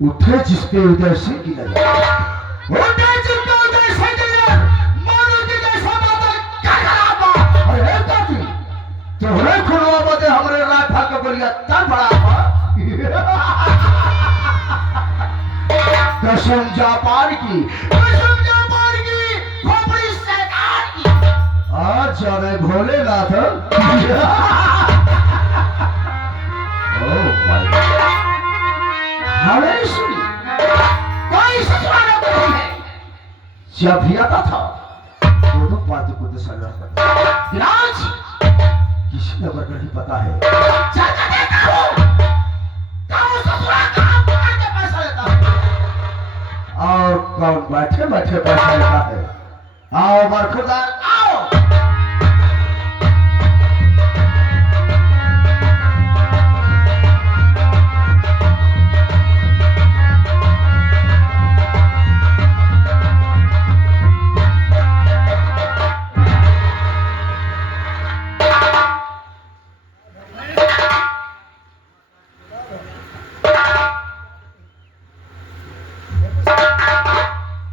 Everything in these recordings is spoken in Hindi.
उठे जिसपे उदय से की नजर, उठे जिसपे उदय से की नजर, मारुति जैसा बादल क्या खराबा। अरे ताती तोहरे खुलवा बदे हमरे राठा के बोलिया तन बड़ा कसम जापान की खोपड़ी सरकार की। आज जाने भोलेनाथ। ओह माय गॉड, हमें सुनी कोई ससुराल नहीं है। जब भी आता था दोनों पार्टी को संग्रह करता आज किसी नंबर नहीं पता है। जाकर देखता हूँ कौन ससुराल कहाँ के पैसा लेता है और कौन बैठे बैठे पैसा लेता है। आओ बरखुरदार आओ।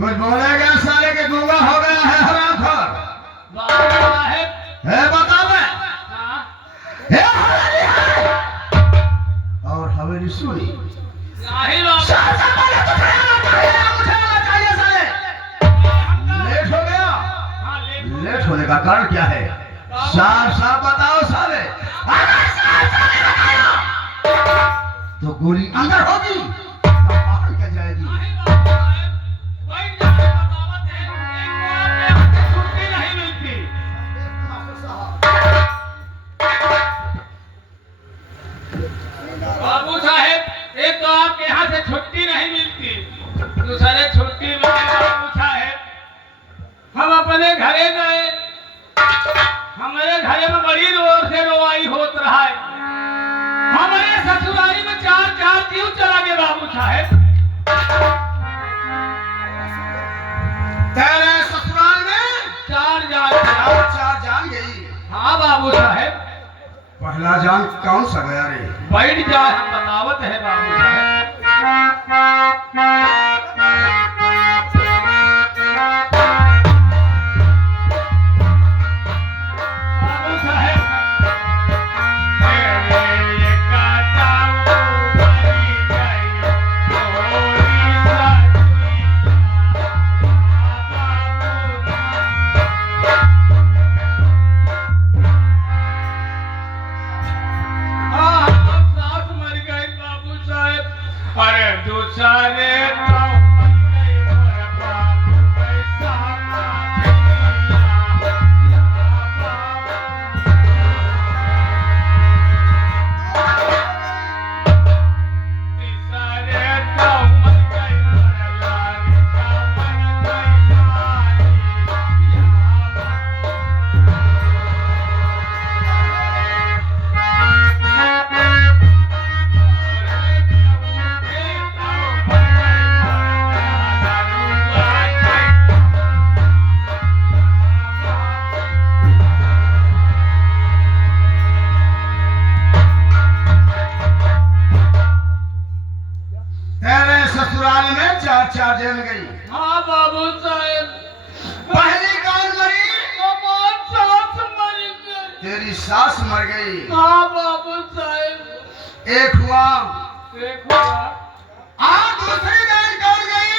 कुछ बोलेगा साले के गूंगा हो गया है हरामखोर। है बताओ मैं है हवेली है और हवेली सुनी लेट हो गया। लेट होने का कारण क्या है? साफ साफ बताओ साले। तो गोली अंदर होगी बाहर क्या जाएगी? बाबू साहेब, एक तो आपके यहाँ से छुट्टी नहीं मिलती, दूसरे छुट्टी मिली। बाबू साहेब, हम अपने घरे गए, हमारे घरे में बड़ी जोर से रोवाई होत रहा है। हमारे ससुराली में चार क्यों चला गया बाबू साहेब? तेरे ससुराल में चार जान गई। हाँ बाबू साहेब। पहला जान कौन सा गया रे? बैठ जाए, हम बतावत है बाबू साहेब। बाबू साहेब, अरे दूसरे तो चार जेल गई। हाँ बाबू साहेब। पहली कौन मरी? सास मर गई। तेरी सास मर गई। हाँ बाबू साहेब। एक हुआ और दूसरी गाय कौन गई?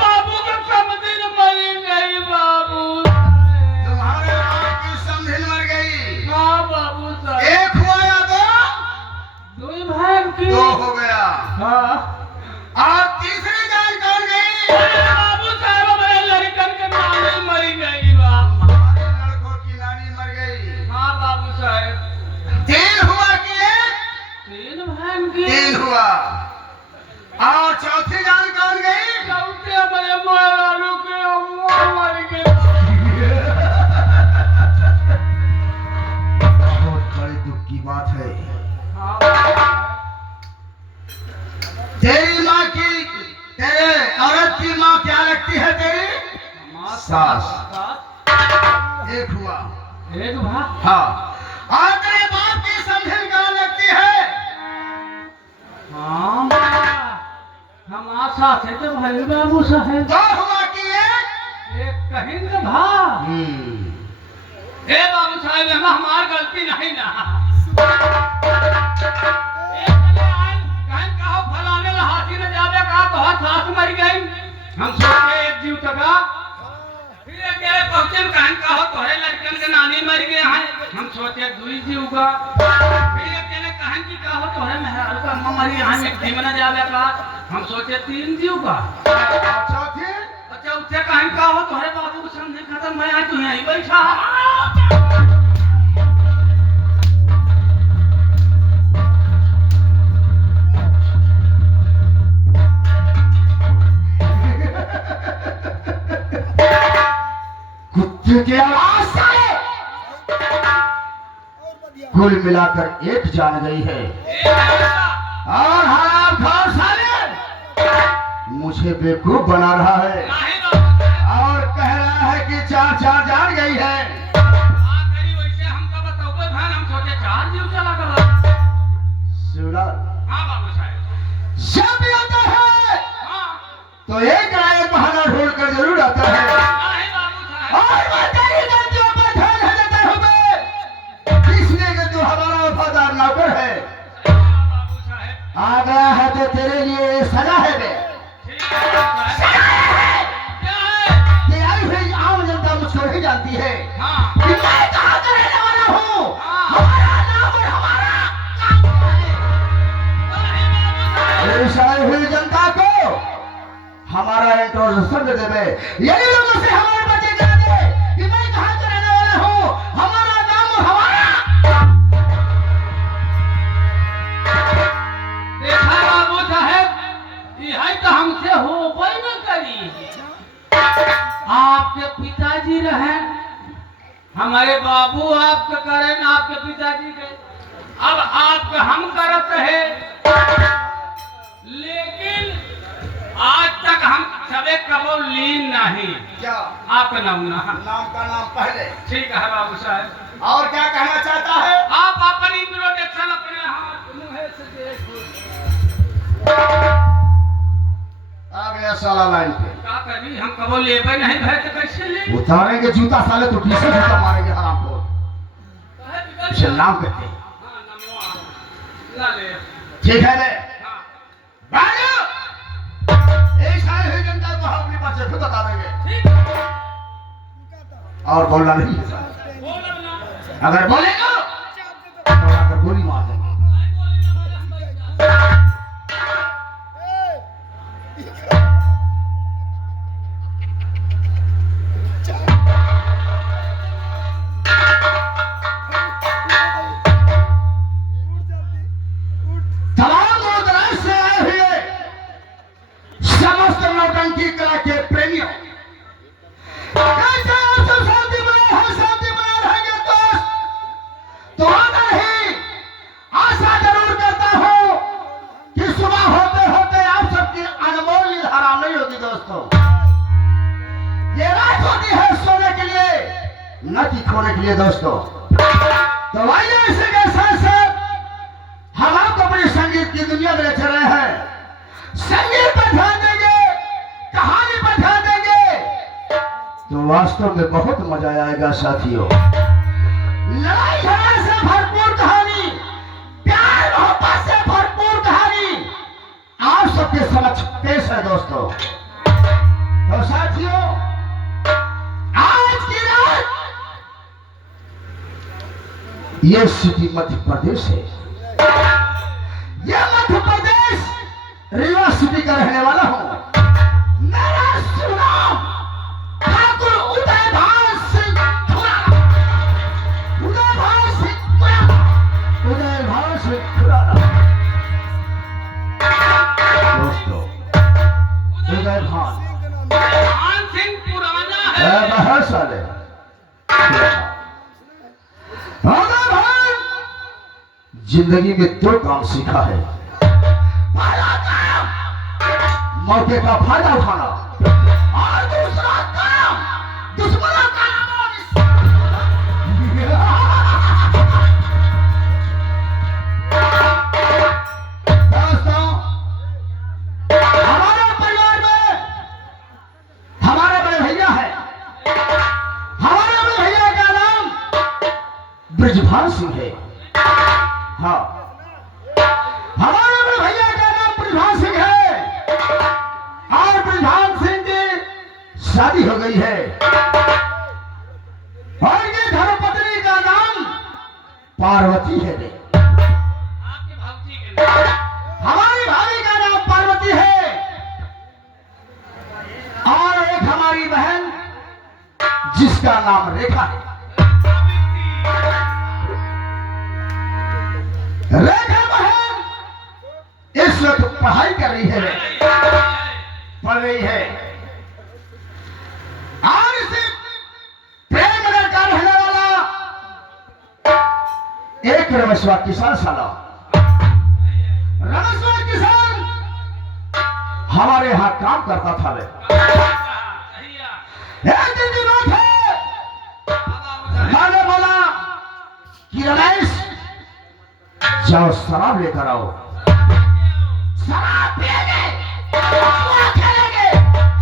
बाबू के समधिन मर गई बाबू। तुम्हारे बाप की समधिन मर गई। हाँ बाबू साहेब। एक हुआ या दो? दो भाई की। 2 हो गया। हाँ। और तीसरी जान कौन गई? बाबू साहब हमारे लड़कन के नानी मरी गई बा। हमारे लड़कों की नानी मर गई। हाँ बाबू साहब। 3 हुआ कि 1? 3 बहन की। 3 हुआ। और चौथी जान कौन गई? चौथे हमारे मारू के अम्मा मर गई। बहुत बड़े दुख की बात है। तेरी माँ की, तेरे औरत की माँ क्या लगती है तेरी? सास। 1 हुआ। एक भा। हाँ। और तेरे बाप की समझन कहाँ लगती है? हाँ हम आशा थे तो भाई बाबू साहब। 2 हुआ कि 1? एक कहीं का भा। ए बाबू साहब हम हमार गलती नहीं ना। कहो फलाने हाथी ने जावे कहा तो सास मर गई। हम सोचे 1 जीव तका फिर अकेले पहुंचे कहन कहो तोहरे लड़कन के नानी मर गए हैं। हम सोचे 2 जीव का फिर अकेले कहन की कहो तोहरे मेहरारू का अम्मा मरी हैं एक जीव न जावे का। हम सोचे 3 जीव का। चौथी? चौथे कहन कहो तोहरे बाबू को समझे खत्म मैं तू यहीं बैठा। कुत्ते के आवाज से कुल मिलाकर 1 जान गई है। और हराम खोर साले मुझे बेवकूफ बना रहा है और कह रहा है कि 4 जान गई है। सुना? जब भी आता है तो एक ना एक बहाना ढूंढ कर जरूर आता है। और मैं तेरी गलतियों पर ध्यान न देता हूं मैं, इसलिए कि तू हमारा वफादार नौकर है। आ गया है तो तेरे लिए ये सजा है बे। कि आई हुई आम जनता मुझको नहीं जानती है कि मैं कहाँ का रहने वाला हूँ, हमारा नाम और हमारा काम है। इस आई हुई जनता को हमारा इंट्रोडक्शन दे दे। यही लोगों से हमारे बच्चे जाने कि मैं कहाँ का रहने वाला हूँ, हमारा नाम और हमारा। देखा बाबू साहब यही तो हमसे हो कोई न करी। आपके पिताजी रहे हमारे बाबू आपके करें आपके पिताजी के अब आपके हम करत है। लेकिन आज तक हम सबे कबो लीन नहीं। क्या आपका नाम ना नाम का नाम पहले? ठीक है बाबू साहब। और क्या कहना चाहता है? आप अपनी इंट्रोडक्शन अपने हाथ मुंह से देखो। आ गया साला लाइन पे। क्या करी हम कबो लेबे नहीं भय तो कैसे ले। उतारेंगे जूता साले तो पीछे जूता मारेंगे हराम को। उसे नाम कहते हैं। हाँ नमो ला ले। ठीक है बे। हाँ भागो। एक साल हुई जनता को हम अपने बच्चे को बता देंगे। ठीक और बोलना नहीं है साला। बोल ना। अगर बोलेगा तो आकर गोली मार देंगे। तमाम दूर-दराज से आए हुए समस्त नौटंकी कला के प्रेमियों, कैसे आप सब शांति बनाए रहेंगे दोस्त? तो अगर ही आशा जरूर करता हूं कि सुबह होते होते आप सबकी अनमोल नींद हराम नहीं होगी दोस्तों। ये रात होती है सोने के लिए न कि खोने के लिए दोस्तों। तो आइए इसी के साथ साथ हम आपको अपनी संगीत की दुनिया में ले चल रहे हैं। संगीत पर ध्यान देंगे, कहानी पर ध्यान देंगे तो वास्तव में बहुत मजा आएगा साथियों। लड़ाई झगड़े से भरपूर कहानी, प्यार मोहब्बत से भरपूर कहानी आप सबके समक्ष पेश है दोस्तों। तो साथियों आज की रात ये सिटी मध्य प्रदेश है। ये मध्य रीवा सिटी का रहने वाला हूँ। मेरा सुनाम ठाकुर उदयभान सिंह खुराना। उदयभान सिंह खुराना। उदयभान सिंह खुराना। दोस्तों, उदयभान भान सिंह पुराना है। बहुत साले जिंदगी में दो काम सीखा है। पहला काम मौके का फायदा उठाना और दूसरा काम दुश्मनों का दोस्तों, हमारे परिवार में हमारे बड़े भैया है। हमारे बड़े भैया का नाम ब्रिजभान सिंह है। हाँ, हमारे बड़े भैया का नाम ब्रिजभान सिंह है और ब्रिजभान सिंह की शादी हो गई है और ये धर्मपत्नी का नाम पार्वती है। आपके भक्ति के लिए हमारी भाभी का नाम पार्वती है और एक हमारी बहन जिसका नाम रेखा है। रेखा बहन इस वक्त पढ़ाई कर रही है, पढ़ रही है और इसे प्रेमनगर का रहने वाला एक रमेशवा किसान साला। रमेशवा किसान हमारे यहाँ काम करता था। एक दिन की बात है, मैंने बोला कि रमेश जाओ शराब लेकर आओ। शराब पिएंगे, जुआ खेलेंगे,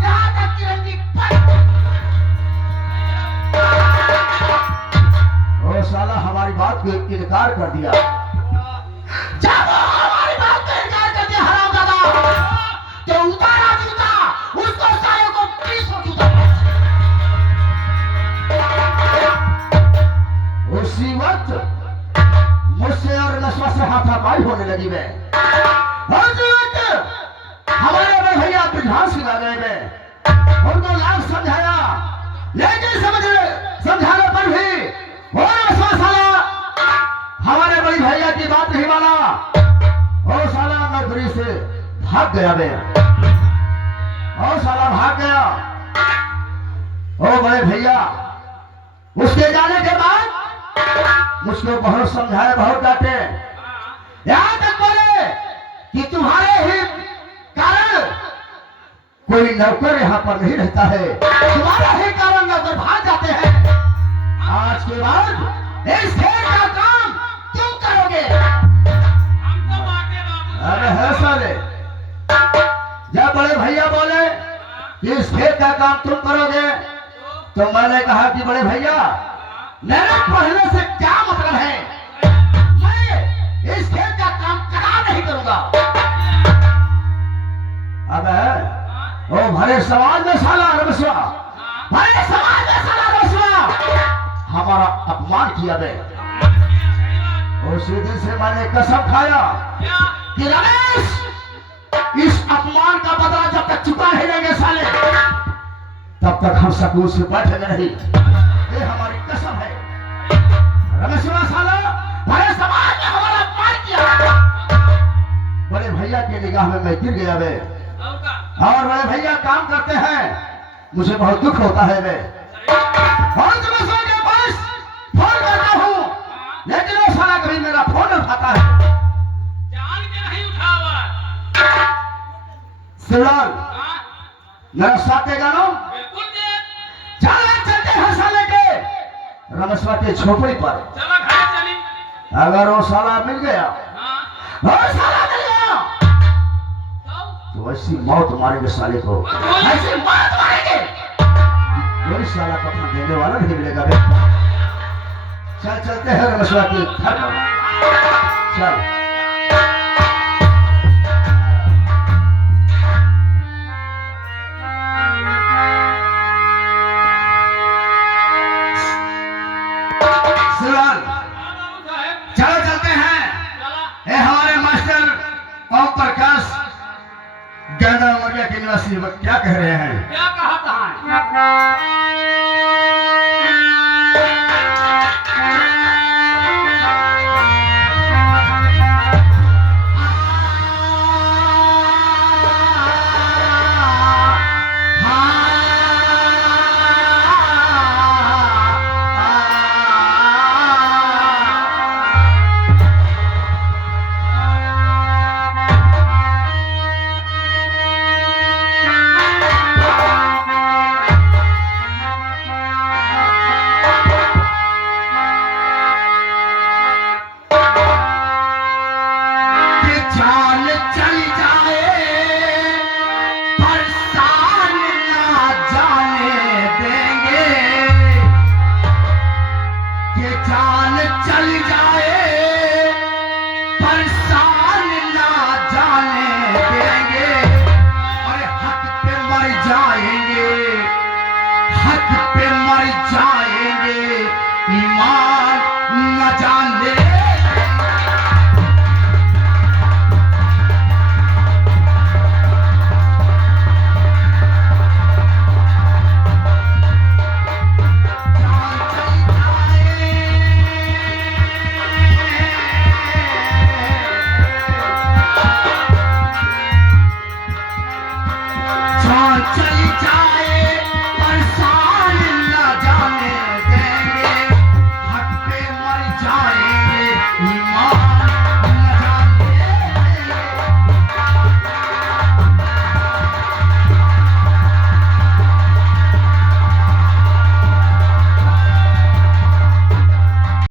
यहाँ तक कि रंगी वो साला हमारी बात को इनकार कर दिया। जब वो हमारी बात को इनकार कर दिया हरामजादा, तो उतारा जूता उसको साले को 20 जूता। उसी वक्त मुझसे और नशा से हाथापाई होने लगी। मैं हमारे बड़े भैया ब्रिजभान सिंह आ गए। मैं उनको लाभ समझाया, लेकिन समझाने पर भी वो नशा साला हमारे बड़ी भैया की बात नहीं माना। वो साला नौकरी से भाग गया। मैं वो साला भाग गया। ओ बड़े भैया उसके जाने के बाद मुझको बहुत समझाए, बहुत डांटे, यहां तक बोले कि तुम्हारे ही कारण कोई नौकर यहाँ पर नहीं रहता है, तुम्हारे ही कारण नौकर भाग जाते हैं। आज के बाद इस खेत का काम तुम करोगे। हम तो बाटे बाबू। अरे है साले, जब बड़े भैया बोले कि इस खेत का काम तुम करोगे तो मैंने कहा कि बड़े भैया मेरे पढ़ने से क्या मतलब है, मैं इस खेत का काम करा नहीं करूंगा। अब ओ भरे समाज में साला रमेशवा, भरे समाज में साला रमेशवा हमारा अपमान किया गया। उसी दिन से मैंने कसम खाया कि रमेश इस अपमान का बदला जब तक चुका नहीं लेंगे साले, तब तक हम सुकून से बैठेंगे नहीं। ये हमारी कसम है। रमेशवा साला भरे समाज में हमारा अपमान किया। बड़े भैया के निगाह में मैं गिर गया। वे और बड़े भैया काम करते हैं, मुझे बहुत दुख होता है। मैं और रमेशवा के पास फोन करता हूँ, लेकिन वो साला कभी मेरा फोन उठाता है। जान के नहीं उठा हुआ। शिवलाल मेरा साथ देगा ना? बिल्कुल दे। चलते हैं साले के रमेशवा के झोपड़ी पर। चलो घर चली। अगर वो साला मिल गया, हाँ। वो साला मिल गया तो ऐसी मौत मारेंगे साले को, ऐसी मौत मारेंगे कोई साला कफन देने वाला नहीं मिलेगा। बे चलते हैं रमेशवा के घर पर। चल शिवलाल चलो चलते हैं। ये हमारे मास्टर ओम प्रकाश के निवासी क्या कह रहे हैं? क्या कहा कहाँ है?